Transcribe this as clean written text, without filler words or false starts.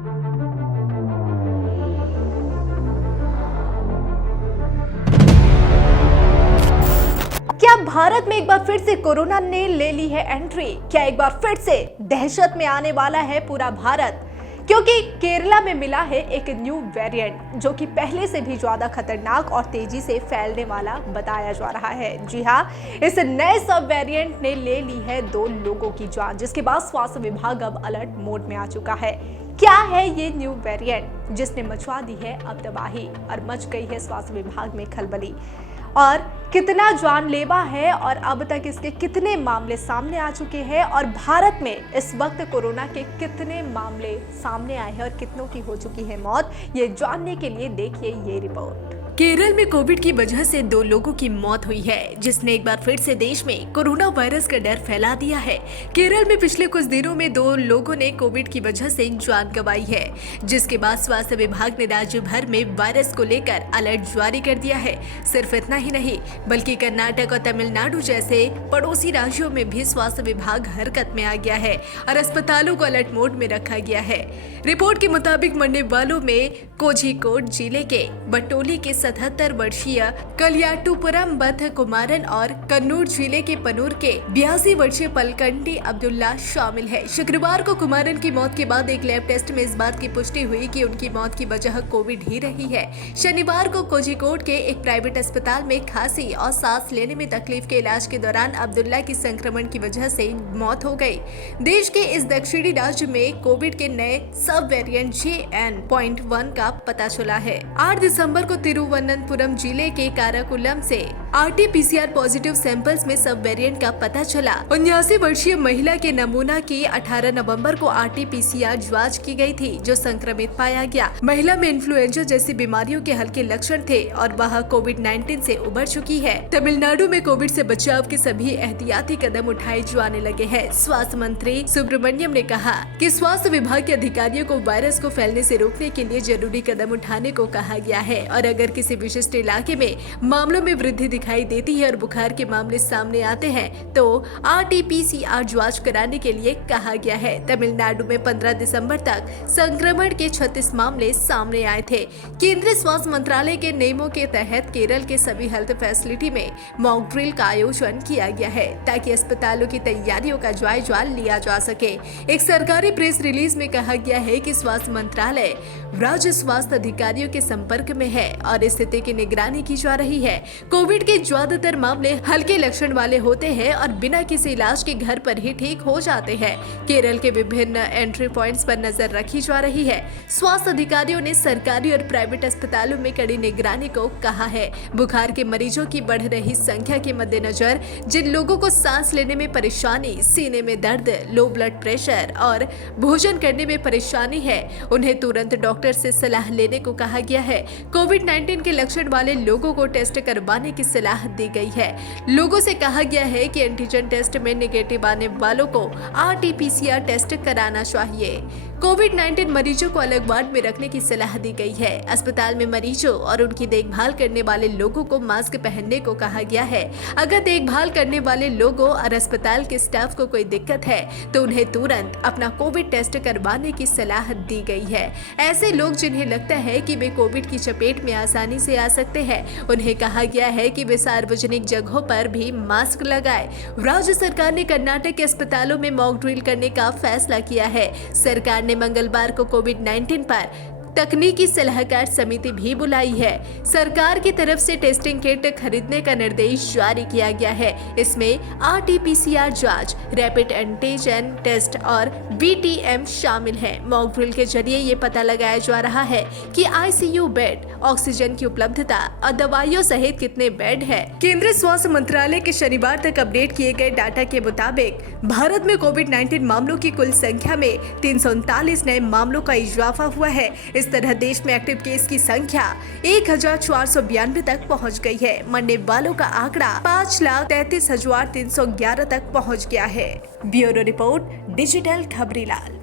क्या भारत में एक बार फिर से कोरोना ने ले ली है एंट्री? क्या एक बार फिर से दहशत में आने वाला है पूरा भारत? क्योंकि केरला में मिला है एक न्यू वेरिएंट जो कि पहले से भी ज्यादा खतरनाक और तेजी से फैलने वाला बताया जा रहा है। जी हाँ, इस नए सब वेरिएंट ने ले ली है 2 लोगों की जान, जिसके बाद स्वास्थ्य विभाग अब अलर्ट मोड में आ चुका है। क्या है ये न्यू वेरिएंट जिसने मचवा दी है अब तबाही और मच गई है स्वास्थ्य विभाग में खलबली, और कितना जानलेवा है और अब तक इसके कितने मामले सामने आ चुके हैं और भारत में इस वक्त कोरोना के कितने मामले सामने आए हैं और कितनों की हो चुकी है मौत, ये जानने के लिए देखिए ये रिपोर्ट। केरल में कोविड की वजह से 2 लोगों की मौत हुई है, जिसने एक बार फिर से देश में कोरोना वायरस का डर फैला दिया है। केरल में पिछले कुछ दिनों में 2 लोगों ने कोविड की वजह से जान गंवाई है, जिसके बाद स्वास्थ्य विभाग ने राज्य भर में वायरस को लेकर अलर्ट जारी कर दिया है। सिर्फ इतना ही नहीं, बल्कि कर्नाटक और तमिलनाडु जैसे पड़ोसी राज्यों में भी स्वास्थ्य विभाग हरकत में आ गया है और अस्पतालों को अलर्ट मोड में रखा गया है। रिपोर्ट के मुताबिक मरने वालों में कोझिकोड जिले के बटोली के 77 वर्षीय कलियाटुपुरम बथ कुमारन और कन्नूर जिले के पनूर के 82 वर्षीय पलकंडी अब्दुल्ला शामिल है। शुक्रवार को कुमारन की मौत के बाद एक लैब टेस्ट में इस बात की पुष्टि हुई कि उनकी मौत की वजह कोविड ही रही है। शनिवार को कोझिकोड के एक प्राइवेट अस्पताल में खांसी और सांस लेने में तकलीफ के इलाज के दौरान अब्दुल्ला की संक्रमण की वजह से मौत हो गई। देश के इस दक्षिणी राज्य में कोविड के नए सब वेरिएंट JN.1 का पता चला है। 8 दिसंबर को तिरुवनंतपुरम जिले के काराकुलम से RT-PCR पॉजिटिव सैंपल्स में सब वेरिएंट का पता चला। 79 वर्षीय महिला के नमूना की 18 नवंबर को RT-PCR जांच की गई थी, जो संक्रमित पाया गया। महिला में इन्फ्लुएंजा जैसी बीमारियों के हल्के लक्षण थे और वह कोविड-19 से उबर चुकी है। तमिलनाडु में कोविड से बचाव के सभी एहतियाती कदम उठाए जाने लगे हैं। स्वास्थ्य मंत्री सुब्रमण्यम ने कहा कि स्वास्थ्य विभाग के अधिकारियों को वायरस को फैलने से रोकने के लिए जरूरी कदम उठाने को कहा गया है और अगर किसी विशिष्ट इलाके में मामलों में वृद्धि दिखाई देती है और बुखार के मामले सामने आते हैं तो RT-PCR जांच कराने के लिए कहा गया है। तमिलनाडु में 15 दिसंबर तक संक्रमण के 36 मामले सामने आए थे। केंद्रीय स्वास्थ्य मंत्रालय के नियमों के तहत केरल के सभी हेल्थ फैसिलिटी में मॉक ड्रिल का आयोजन किया गया है ताकि अस्पतालों की तैयारियों का जायजा लिया जा सके। एक सरकारी प्रेस रिलीज में कहा गया है कि स्वास्थ्य मंत्रालय राज्य स्वास्थ्य अधिकारियों के संपर्क में है और स्थिति की निगरानी की जा रही है। कोविड के ज्यादातर मामले हल्के लक्षण वाले होते हैं और बिना किसी इलाज के घर पर ही ठीक हो जाते हैं। केरल के विभिन्न एंट्री पॉइंट्स पर नजर रखी जा रही है। स्वास्थ्य अधिकारियों ने सरकारी और प्राइवेट अस्पतालों में कड़ी निगरानी को कहा है। बुखार के मरीजों की बढ़ रही संख्या के मद्देनजर जिन लोगों को सांस लेने में परेशानी, सीने में दर्द, लो ब्लड प्रेशर और भोजन करने में परेशानी है, उन्हें तुरंत डॉक्टर से सलाह लेने को कहा गया है। कोविड-19 के लक्षण वाले लोगों को टेस्ट करवाने की सलाह दी गई है। लोगों से कहा गया है कि एंटीजन टेस्ट में नेगेटिव आने वालों को RT-PCR टेस्ट कराना चाहिए। कोविड-19 मरीजों को अलग वार्ड में रखने की सलाह दी गई है। अस्पताल में मरीजों और उनकी देखभाल करने वाले लोगों को मास्क पहनने को कहा गया है। अगर देखभाल करने वाले लोगों और अस्पताल के स्टाफ को कोई दिक्कत है तो उन्हें तुरंत अपना कोविड टेस्ट करवाने की सलाह दी गई है। ऐसे लोग जिन्हें लगता है कि वे कोविड की चपेट में आसानी से आ सकते हैं, उन्हें कहा गया है कि वे सार्वजनिक जगहों पर भी मास्क लगाएं। राज्य सरकार ने कर्नाटक के अस्पतालों में मॉक ड्रिल करने का फैसला किया है। सरकार ने मंगलवार को कोविड-19 पर तकनीकी सलाहकार समिति भी बुलाई है। सरकार की तरफ से टेस्टिंग किट खरीदने का निर्देश जारी किया गया है। इसमें RT-PCR जांच, रैपिड एंटीजन टेस्ट और BTM शामिल है। मॉक ड्रिल के जरिए ये पता लगाया जा रहा है कि ICU बेड, ऑक्सीजन की उपलब्धता और दवाइयों सहित कितने बेड है। केंद्रीय स्वास्थ्य मंत्रालय के शनिवार तक अपडेट किए गए डाटा के मुताबिक भारत में कोविड-19 मामलों की कुल संख्या में 339 नए मामलों का इजाफा हुआ है। इस तरह देश में एक्टिव केस की संख्या 1492 तक पहुंच गई है। मरने वालों का आंकड़ा 5,33,311 तक पहुंच गया है। Bureau report, digital Khabrilal.